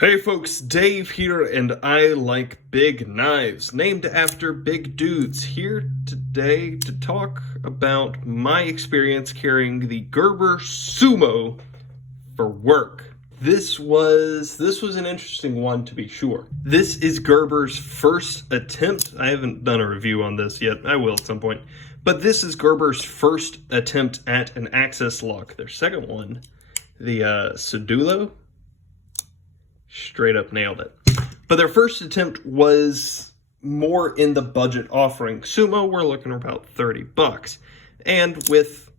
Hey folks, Dave here, and I like big knives, named after big dudes, here today to talk about my experience carrying the Gerber Sumo for work. This was an interesting one, to be sure. This is Gerber's first attempt. I haven't done a review on this yet. I will at some point. But this is Gerber's first attempt at an access lock. Their second one, the Sudulo, straight up nailed it. But their first attempt was more in the budget offering. Sumo, we're looking at about 30 bucks. And with,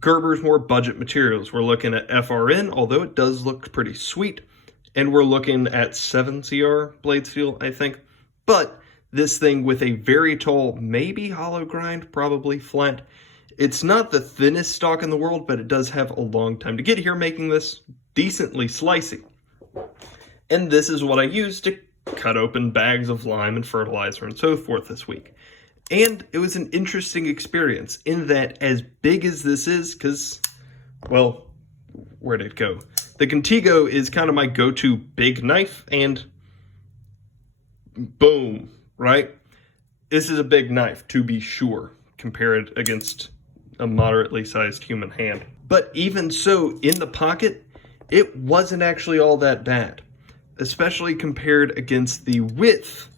Gerber's more budget materials, we're looking at FRN, although it does look pretty sweet. And we're looking at 7CR blade steel, I think. But this thing with a very tall, maybe hollow grind, probably flat. It's not the thinnest stock in the world, but it does have a long time to get here, making this decently slicey. And this is what I used to cut open bags of lime and fertilizer and so forth this week. And it was an interesting experience in that, as big as this is, because, well, where'd it go? The Contigo is kind of my go-to big knife, and boom, right? This is a big knife, to be sure, compared against a moderately sized human hand. But even so, in the pocket, it wasn't actually all that bad, especially compared against the width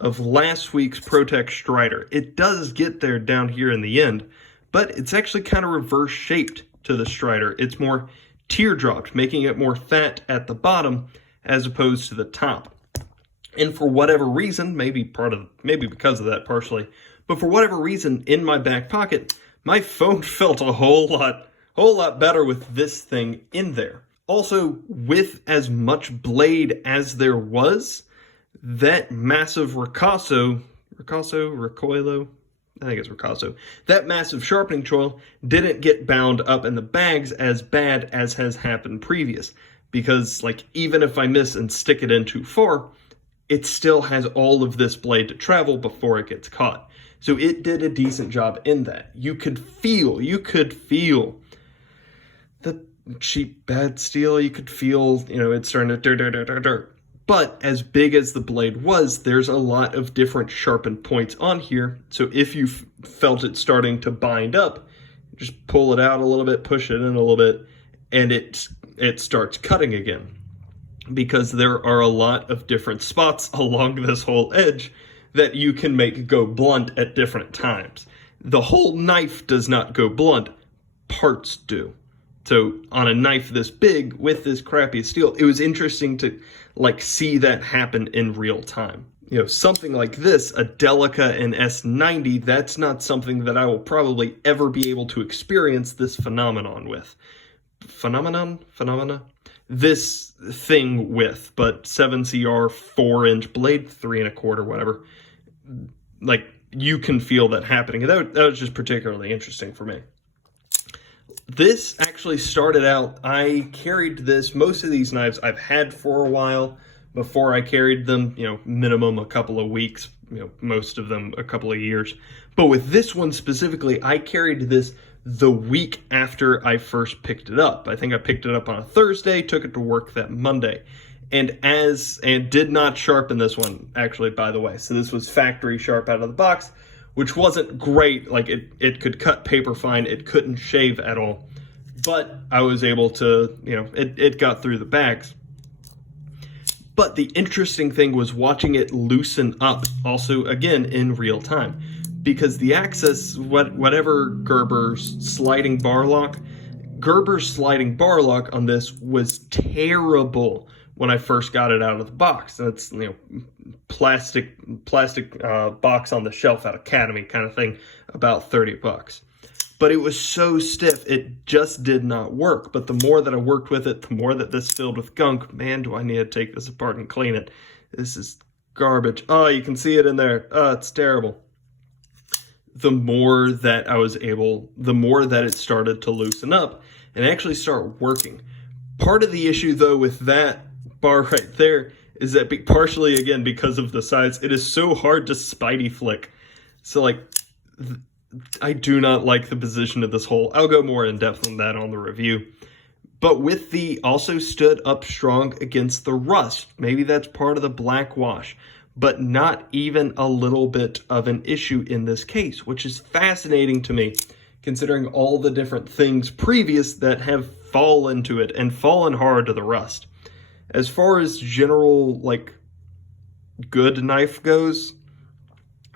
of last week's Protec Strider. It does get there down here in the end, but it's actually kind of reverse shaped to the Strider. It's more teardropped, making it more fat at the bottom as opposed to the top. And for whatever reason, maybe because of that partially, but for whatever reason, in my back pocket, my phone felt a whole lot better with this thing in there. Also, with as much blade as there was, that massive Recoilo, I think it's Ricasso, that massive sharpening choil didn't get bound up in the bags as bad as has happened previous. Because, even if I miss and stick it in too far, it still has all of this blade to travel before it gets caught. So it did a decent job in that. You could feel the cheap bad steel. You could feel, it's starting to dirt. But as big as the blade was, there's a lot of different sharpened points on here. So if you felt it starting to bind up, just pull it out a little bit, push it in a little bit, and it starts cutting again. Because there are a lot of different spots along this whole edge that you can make go blunt at different times. The whole knife does not go blunt, parts do. So on a knife this big with this crappy steel, it was interesting to see that happen in real time. Something like this, a Delica and S90, that's not something that I will probably ever be able to experience this phenomenon with. This thing with, but 7CR 4-inch blade, 3 1/4, whatever. You can feel that happening. That was just particularly interesting for me. This actually started out, I carried this, most of these knives I've had for a while before I carried them, minimum a couple of weeks, most of them a couple of years. But with this one specifically, I carried this the week after I first picked it up. I think I picked it up on a Thursday, took it to work that Monday. And did not sharpen this one, actually, by the way. So this was factory sharp out of the box, which wasn't great. It could cut paper fine. It couldn't shave at all. But I was able to, it got through the bags. But the interesting thing was watching it loosen up also, again, in real time. Because the access, whatever Gerber's sliding bar lock on this was terrible when I first got it out of the box. And it's, plastic box on the shelf at Academy kind of thing, about 30 bucks. But it was so stiff, it just did not work. But the more that I worked with it, the more that this filled with gunk. Man, do I need to take this apart and clean it. This is garbage. Oh, you can see it in there. Oh, it's terrible. The more that it started to loosen up and actually start working. Part of the issue, though, with that bar right there is that partially, again, because of the size, it is so hard to spidey flick. So, I do not like the position of this hole. I'll go more in depth on that on the review. But with the also stood up strong against the rust. Maybe that's part of the black wash, but not even a little bit of an issue in this case, which is fascinating to me, considering all the different things previous that have fallen to it and fallen hard to the rust. As far as general, like, good knife goes,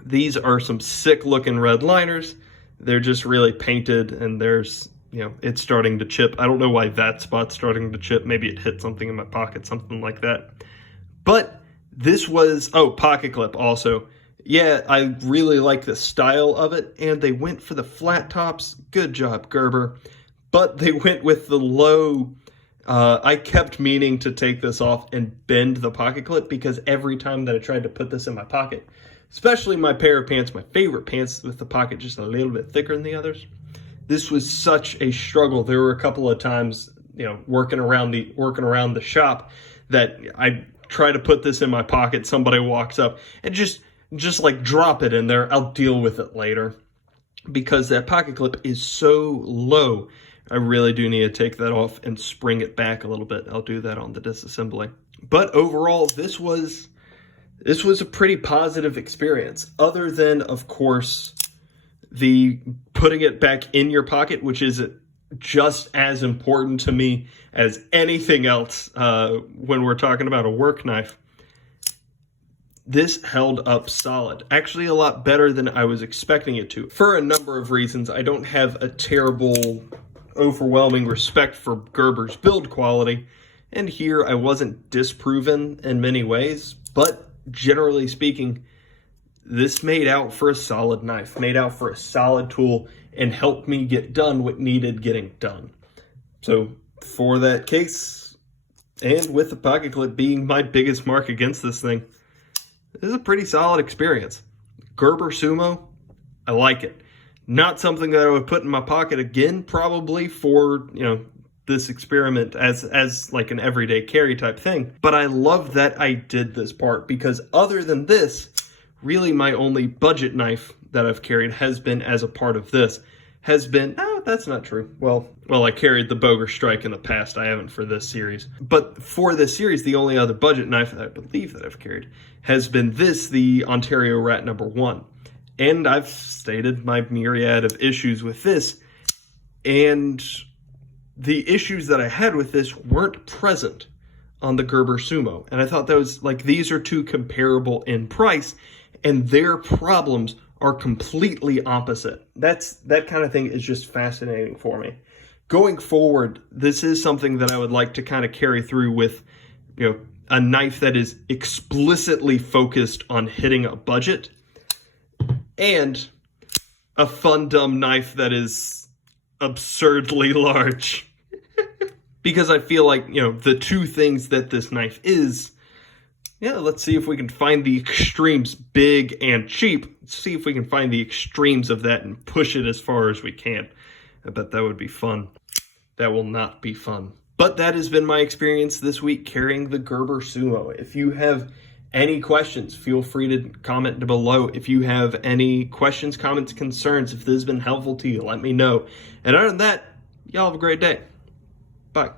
these are some sick looking red liners. They're just really painted, and there's, it's starting to chip. I don't know why that spot's starting to chip. Maybe it hit something in my pocket, something like that. But this was, pocket clip also. Yeah, I really like the style of it, and they went for the flat tops. Good job, Gerber. But they went with the low. I kept meaning to take this off and bend the pocket clip, because every time that I tried to put this in my pocket, especially my pair of pants, my favorite pants with the pocket just a little bit thicker than the others, this was such a struggle. There were a couple of times, working around the shop, that I try to put this in my pocket, somebody walks up and just like drop it in there. I'll deal with it later, because that pocket clip is so low. I really do need to take that off and spring it back a little bit. I'll do that on the disassembly. But overall, this was a pretty positive experience, other than, of course, the putting it back in your pocket, which is just as important to me as anything else when we're talking about a work knife. This held up solid. Actually, a lot better than I was expecting it to. For a number of reasons, I don't have a terrible, overwhelming respect for Gerber's build quality, and here I wasn't disproven in many ways, but generally speaking, this made out for a solid knife, made out for a solid tool, and helped me get done what needed getting done. So for that case, and with the pocket clip being my biggest mark against this thing, this is a pretty solid experience. Gerber Sumo, I like it. Not something that I would put in my pocket again, probably for, this experiment as like an everyday carry type thing. But I love that I did this part, because other than this, really my only budget knife that I've carried has been as a part of this. No, that's not true. Well, I carried the Boger Strike in the past. I haven't for this series. But for this series, the only other budget knife that I believe that I've carried has been this, the Ontario Rat No. 1. And I've stated my myriad of issues with this, and the issues that I had with this weren't present on the Gerber Sumo. And I thought that was, like, these are two comparable in price, and their problems are completely opposite. That kind of thing is just fascinating for me. Going forward, this is something that I would like to kind of carry through with, a knife that is explicitly focused on hitting a budget, and a fun, dumb knife that is absurdly large. Because I feel like, the two things that this knife is, let's see if we can find the extremes, big and cheap. Let's see if we can find the extremes of that and push it as far as we can. I bet that would be fun. That will not be fun. But that has been my experience this week carrying the Gerber Sumo. If you have any questions, feel free to comment below. If you have any questions, comments, concerns, if this has been helpful to you, let me know. And other than that, y'all have a great day. Bye.